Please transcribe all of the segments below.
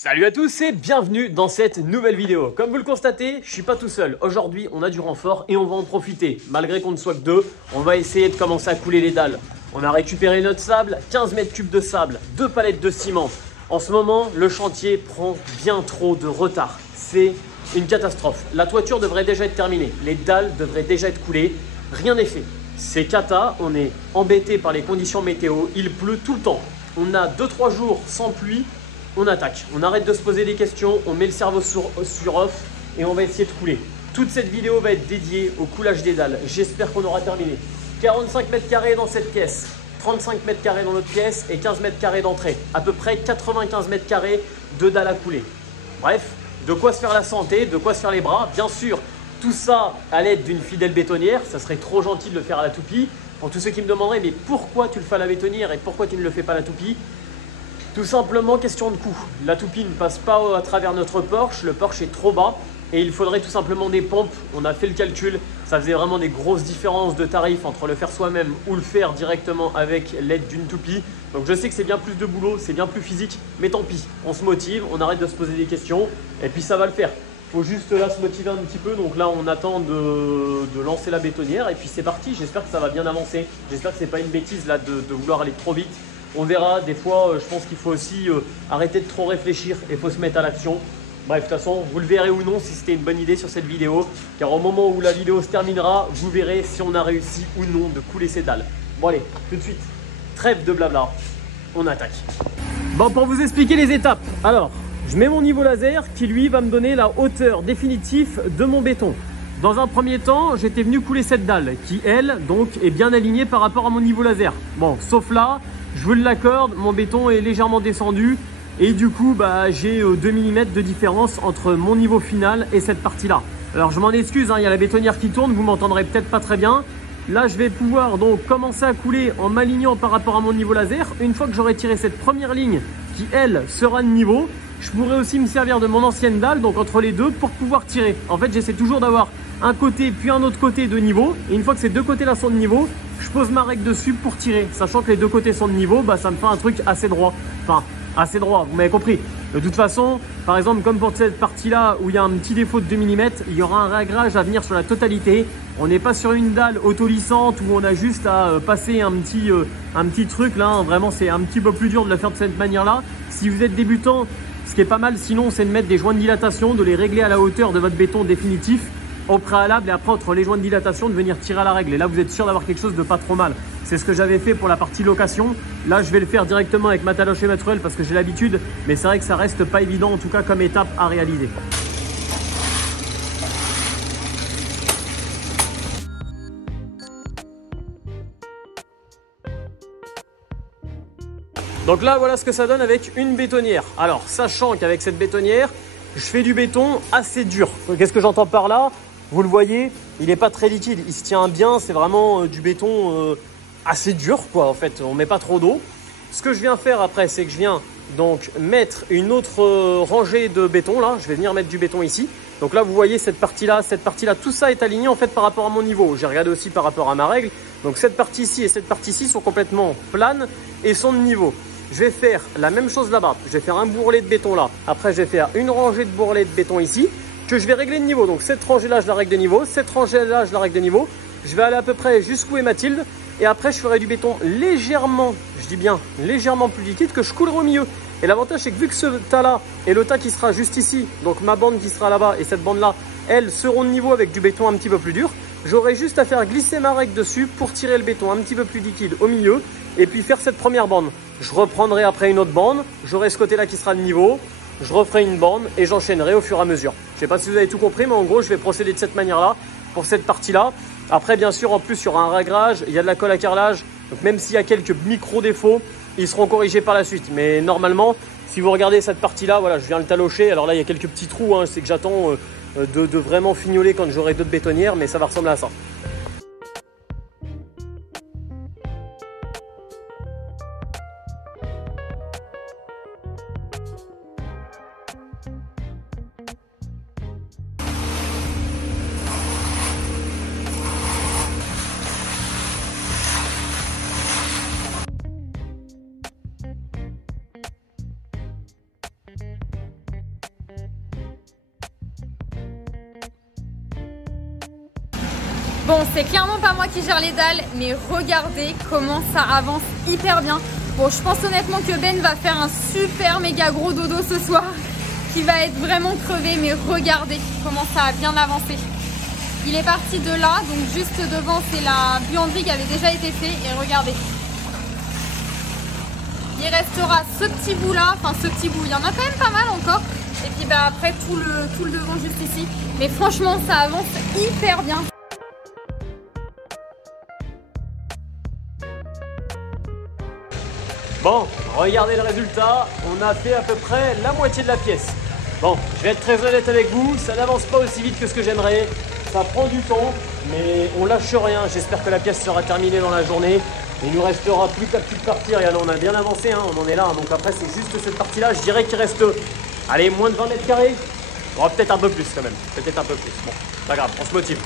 Salut à tous et bienvenue dans cette nouvelle vidéo. Comme vous le constatez, je suis pas tout seul. Aujourd'hui, on a du renfort et on va en profiter. Malgré qu'on ne soit que deux, on va essayer de commencer à couler les dalles. On a récupéré notre sable, 15 mètres cubes de sable, 2 palettes de ciment. En ce moment, le chantier prend bien trop de retard. C'est une catastrophe. La toiture devrait déjà être terminée. Les dalles devraient déjà être coulées. Rien n'est fait. C'est cata, on est embêté par les conditions météo. Il pleut tout le temps. On a 2-3 jours sans pluie. On attaque, on arrête de se poser des questions, on met le cerveau sur off et on va essayer de couler. Toute cette vidéo va être dédiée au coulage des dalles. J'espère qu'on aura terminé. 45 mètres carrés dans cette pièce, 35 mètres carrés dans notre pièce et 15 mètres carrés d'entrée. À peu près 95 mètres carrés de dalles à couler. Bref, de quoi se faire la santé, de quoi se faire les bras. Bien sûr, tout ça à l'aide d'une fidèle bétonnière. Ça serait trop gentil de le faire à la toupie. Pour tous ceux qui me demanderaient, mais pourquoi tu le fais à la bétonnière et pourquoi tu ne le fais pas à la toupie? Tout simplement question de coût. La toupie ne passe pas à travers notre porche, le porche est trop bas et il faudrait tout simplement des pompes. On a fait le calcul, ça faisait vraiment des grosses différences de tarifs entre le faire soi-même ou le faire directement avec l'aide d'une toupie. Donc je sais que c'est bien plus de boulot, c'est bien plus physique, mais tant pis, on se motive, on arrête de se poser des questions et puis ça va le faire. Il faut juste là se motiver un petit peu, donc là on attend de lancer la bétonnière et puis c'est parti. J'espère que ça va bien avancer, j'espère que c'est pas une bêtise là de vouloir aller trop vite. On verra, des fois je pense qu'il faut aussi arrêter de trop réfléchir et il faut se mettre à l'action. Bref, de toute façon, vous le verrez ou non si c'était une bonne idée sur cette vidéo. Car au moment où la vidéo se terminera, vous verrez si on a réussi ou non de couler ces dalles. Bon allez, tout de suite, trêve de blabla, on attaque. Bon, pour vous expliquer les étapes, alors, je mets mon niveau laser qui lui va me donner la hauteur définitive de mon béton. Dans un premier temps, j'étais venu couler cette dalle qui, elle, donc, est bien alignée par rapport à mon niveau laser. Bon, sauf là, je vous l'accorde, mon béton est légèrement descendu et du coup, j'ai 2 mm de différence entre mon niveau final et cette partie-là. Alors, je m'en excuse, il y a la bétonnière qui tourne, vous m'entendrez peut-être pas très bien. Là, je vais pouvoir donc commencer à couler en m'alignant par rapport à mon niveau laser. Une fois que j'aurai tiré cette première ligne qui, elle, sera de niveau, je pourrais aussi me servir de mon ancienne dalle, donc entre les deux, pour pouvoir tirer. En fait, j'essaie toujours d'avoir un côté puis un autre côté de niveau. Et une fois que ces deux côtés-là sont de niveau, je pose ma règle dessus pour tirer. Sachant que les deux côtés sont de niveau, ça me fait un truc assez droit. Enfin, assez droit, vous m'avez compris. De toute façon, par exemple, comme pour cette partie-là où il y a un petit défaut de 2 mm, il y aura un réglage à venir sur la totalité. On n'est pas sur une dalle autolissante où on a juste à passer un petit truc là. Vraiment, c'est un petit peu plus dur de le faire de cette manière-là. Si vous êtes débutant, ce qui est pas mal sinon, c'est de mettre des joints de dilatation, de les régler à la hauteur de votre béton définitif au préalable et après entre les joints de dilatation de venir tirer à la règle. Et là, vous êtes sûr d'avoir quelque chose de pas trop mal. C'est ce que j'avais fait pour la partie location. Là, je vais le faire directement avec ma taloche et ma truelle parce que j'ai l'habitude. Mais c'est vrai que ça reste pas évident en tout cas comme étape à réaliser. Donc là, voilà ce que ça donne avec une bétonnière. Alors, sachant qu'avec cette bétonnière, je fais du béton assez dur. Qu'est-ce que j'entends par là? Vous le voyez, il n'est pas très liquide. Il se tient bien, c'est vraiment du béton assez dur, quoi. En fait, on ne met pas trop d'eau. Ce que je viens faire après, c'est que je viens donc mettre une autre rangée de béton. Là, je vais venir mettre du béton ici. Donc là, vous voyez cette partie-là, tout ça est aligné en fait par rapport à mon niveau. J'ai regardé aussi par rapport à ma règle. Donc cette partie-ci et cette partie-ci sont complètement planes et sont de niveau. Je vais faire la même chose là-bas. Je vais faire un bourrelet de béton là. Après, je vais faire une rangée de bourrelets de béton ici que je vais régler de niveau. Donc cette rangée-là, je la règle de niveau. Cette rangée-là, je la règle de niveau. Je vais aller à peu près jusqu'où est Mathilde. Et après, je ferai du béton légèrement, je dis bien légèrement plus liquide que je coulerai au milieu. Et l'avantage, c'est que vu que ce tas-là et le tas qui sera juste ici, donc ma bande qui sera là-bas et cette bande-là, elles seront de niveau avec du béton un petit peu plus dur. J'aurai juste à faire glisser ma règle dessus pour tirer le béton un petit peu plus liquide au milieu et puis faire cette première bande. Je reprendrai après une autre bande, j'aurai ce côté-là qui sera de niveau, je referai une bande et j'enchaînerai au fur et à mesure. Je ne sais pas si vous avez tout compris, mais en gros, je vais procéder de cette manière-là pour cette partie-là. Après, bien sûr, en plus, il y aura un réglage, il y a de la colle à carrelage. Donc, même s'il y a quelques micro-défauts, ils seront corrigés par la suite. Mais normalement, si vous regardez cette partie-là, voilà, je viens le talocher. Alors là, il y a quelques petits trous, c'est que j'attends de vraiment fignoler quand j'aurai d'autres bétonnières, mais ça va ressembler à ça. Bon, c'est clairement pas moi qui gère les dalles, mais regardez comment ça avance hyper bien. Bon, je pense honnêtement que Ben va faire un super méga gros dodo ce soir, qui va être vraiment crevé, mais regardez comment ça a bien avancé. Il est parti de là, donc juste devant, c'est la buanderie qui avait déjà été faite, et regardez. Il restera ce petit bout là, enfin ce petit bout, il y en a quand même pas mal encore. Et puis bah, après tout le devant juste ici. Mais franchement, ça avance hyper bien. Bon, regardez le résultat, on a fait à peu près la moitié de la pièce. Bon, je vais être très honnête avec vous, ça n'avance pas aussi vite que ce que j'aimerais. Ça prend du temps, mais on lâche rien. J'espère que la pièce sera terminée dans la journée. Il nous restera plus que la petite partie. Regardez, on a bien avancé, hein, on en est là. Donc après, c'est juste cette partie-là. Je dirais qu'il reste, allez, moins de 20 mètres carrés. Oh, peut-être un peu plus quand même. Peut-être un peu plus. Bon, pas grave, on se motive.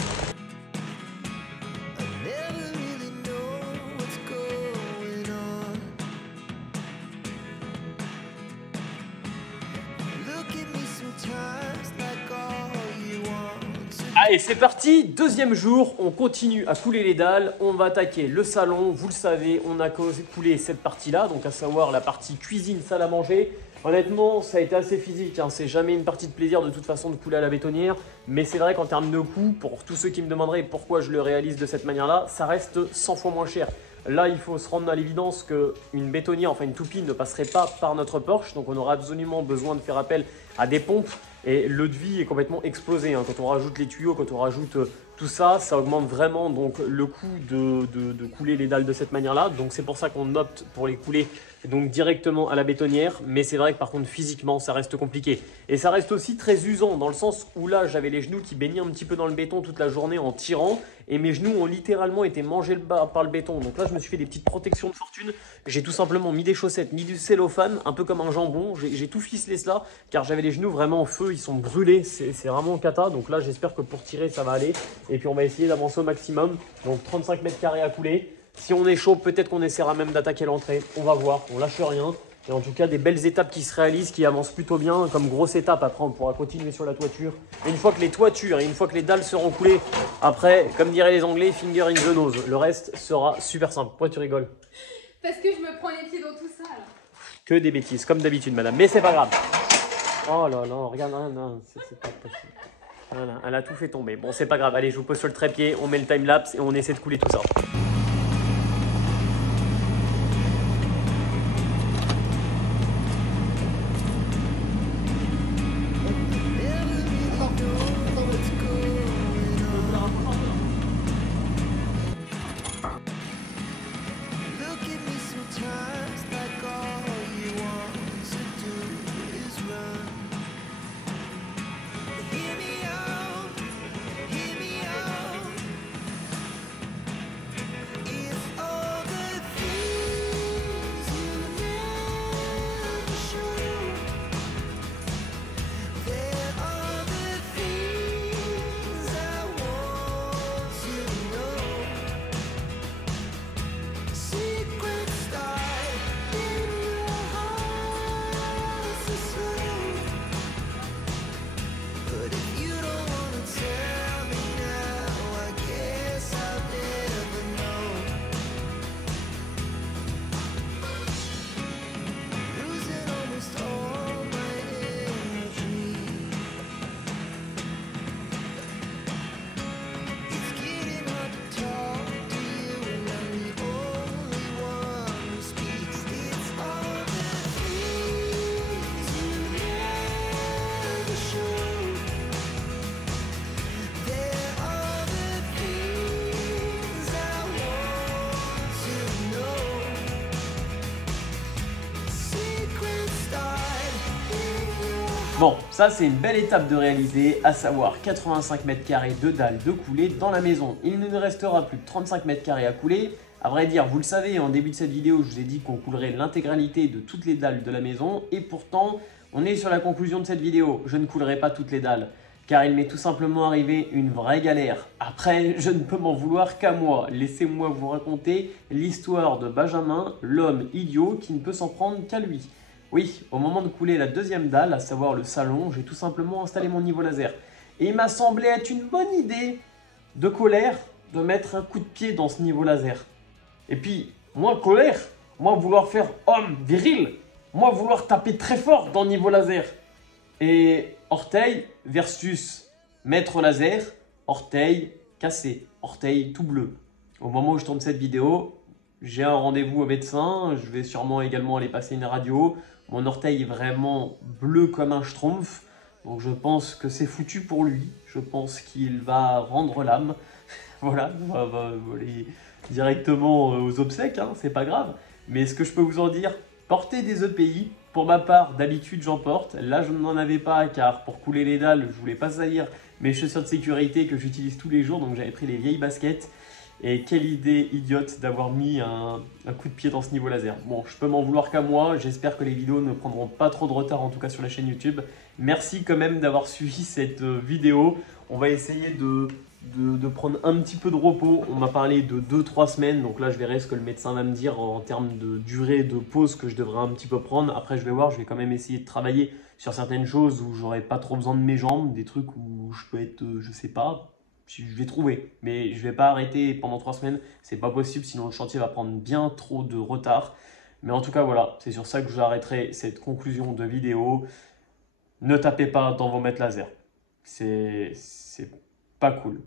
Allez, c'est parti, deuxième jour, on continue à couler les dalles, on va attaquer le salon, vous le savez, on a coulé cette partie-là, donc à savoir la partie cuisine, salle à manger. Honnêtement, ça a été assez physique, hein. C'est jamais une partie de plaisir de toute façon de couler à la bétonnière, mais c'est vrai qu'en termes de coût, pour tous ceux qui me demanderaient pourquoi je le réalise de cette manière-là, ça reste 100 fois moins cher. Là, il faut se rendre à l'évidence qu'une bétonnière, enfin une toupie, ne passerait pas par notre porche, donc on aura absolument besoin de faire appel à des pompes. Et le devis est complètement explosé, hein. Quand on rajoute les tuyaux, quand on rajoute tout ça, ça augmente vraiment donc, le coût de couler les dalles de cette manière-là. Donc c'est pour ça qu'on opte pour les couler donc, directement à la bétonnière. Mais c'est vrai que par contre physiquement ça reste compliqué. Et ça reste aussi très usant dans le sens où là j'avais les genoux qui baignaient un petit peu dans le béton toute la journée en tirant. Et mes genoux ont littéralement été mangés par le béton. Donc là je me suis fait des petites protections de fortune. J'ai tout simplement mis des chaussettes, mis du cellophane, un peu comme un jambon. J'ai tout ficelé cela car j'avais les genoux vraiment en feu, ils sont brûlés. C'est vraiment cata. Donc là j'espère que pour tirer ça va aller. Et puis on va essayer d'avancer au maximum. Donc 35 mètres carrés à couler. Si on est chaud, peut-être qu'on essaiera même d'attaquer l'entrée. On va voir, on lâche rien. Et en tout cas, des belles étapes qui se réalisent, qui avancent plutôt bien. Comme grosse étape, après on pourra continuer sur la toiture. Et une fois que les toitures et une fois que les dalles seront coulées, après, comme diraient les Anglais, finger in the nose. Le reste sera super simple. Pourquoi tu rigoles? Parce que je me prends les pieds dans tout ça là. Que des bêtises, comme d'habitude madame. Mais c'est pas grave. Oh là là, regarde, non, c'est pas possible. Voilà, elle a tout fait tomber. Bon, c'est pas grave. Allez, je vous pose sur le trépied, on met le time-lapse et on essaie de couler tout ça. Bon, ça c'est une belle étape de réaliser, à savoir 85 mètres carrés de dalles de coulée dans la maison. Il ne nous restera plus que 35 mètres carrés à couler. À vrai dire, vous le savez, en début de cette vidéo, je vous ai dit qu'on coulerait l'intégralité de toutes les dalles de la maison. Et pourtant, on est sur la conclusion de cette vidéo. Je ne coulerai pas toutes les dalles, car il m'est tout simplement arrivé une vraie galère. Après, je ne peux m'en vouloir qu'à moi. Laissez-moi vous raconter l'histoire de Benjamin, l'homme idiot qui ne peut s'en prendre qu'à lui. Oui, au moment de couler la deuxième dalle, à savoir le salon, j'ai tout simplement installé mon niveau laser. Et il m'a semblé être une bonne idée de colère de mettre un coup de pied dans ce niveau laser. Et puis, moi, colère, moi, vouloir faire homme, viril, moi, vouloir taper très fort dans le niveau laser. Et orteil versus maître laser, orteil cassé, orteil tout bleu. Au moment où je tourne cette vidéo, j'ai un rendez-vous au médecin, je vais sûrement également aller passer une radio. Mon orteil est vraiment bleu comme un schtroumpf, donc je pense que c'est foutu pour lui. Je pense qu'il va rendre l'âme. Voilà, on va aller directement aux obsèques, hein, c'est pas grave. Mais ce que je peux vous en dire, portez des EPI. Pour ma part, d'habitude j'en porte. Là, je n'en avais pas car pour couler les dalles, je voulais pas salir mes chaussures de sécurité que j'utilise tous les jours. Donc j'avais pris les vieilles baskets. Et quelle idée idiote d'avoir mis un coup de pied dans ce niveau laser. Bon, je peux m'en vouloir qu'à moi. J'espère que les vidéos ne prendront pas trop de retard, en tout cas sur la chaîne YouTube. Merci quand même d'avoir suivi cette vidéo. On va essayer de prendre un petit peu de repos. On m'a parlé de 2-3 semaines. Donc là, je verrai ce que le médecin va me dire en termes de durée de pause que je devrais un petit peu prendre. Après, je vais voir. Je vais quand même essayer de travailler sur certaines choses où j'aurai pas trop besoin de mes jambes. Des trucs où je peux être, je sais pas, je vais trouver, mais je vais pas arrêter pendant 3 semaines, c'est pas possible, sinon le chantier va prendre bien trop de retard. Mais en tout cas, voilà, c'est sur ça que j'arrêterai cette conclusion de vidéo. Ne tapez pas dans vos mètres laser, c'est pas cool.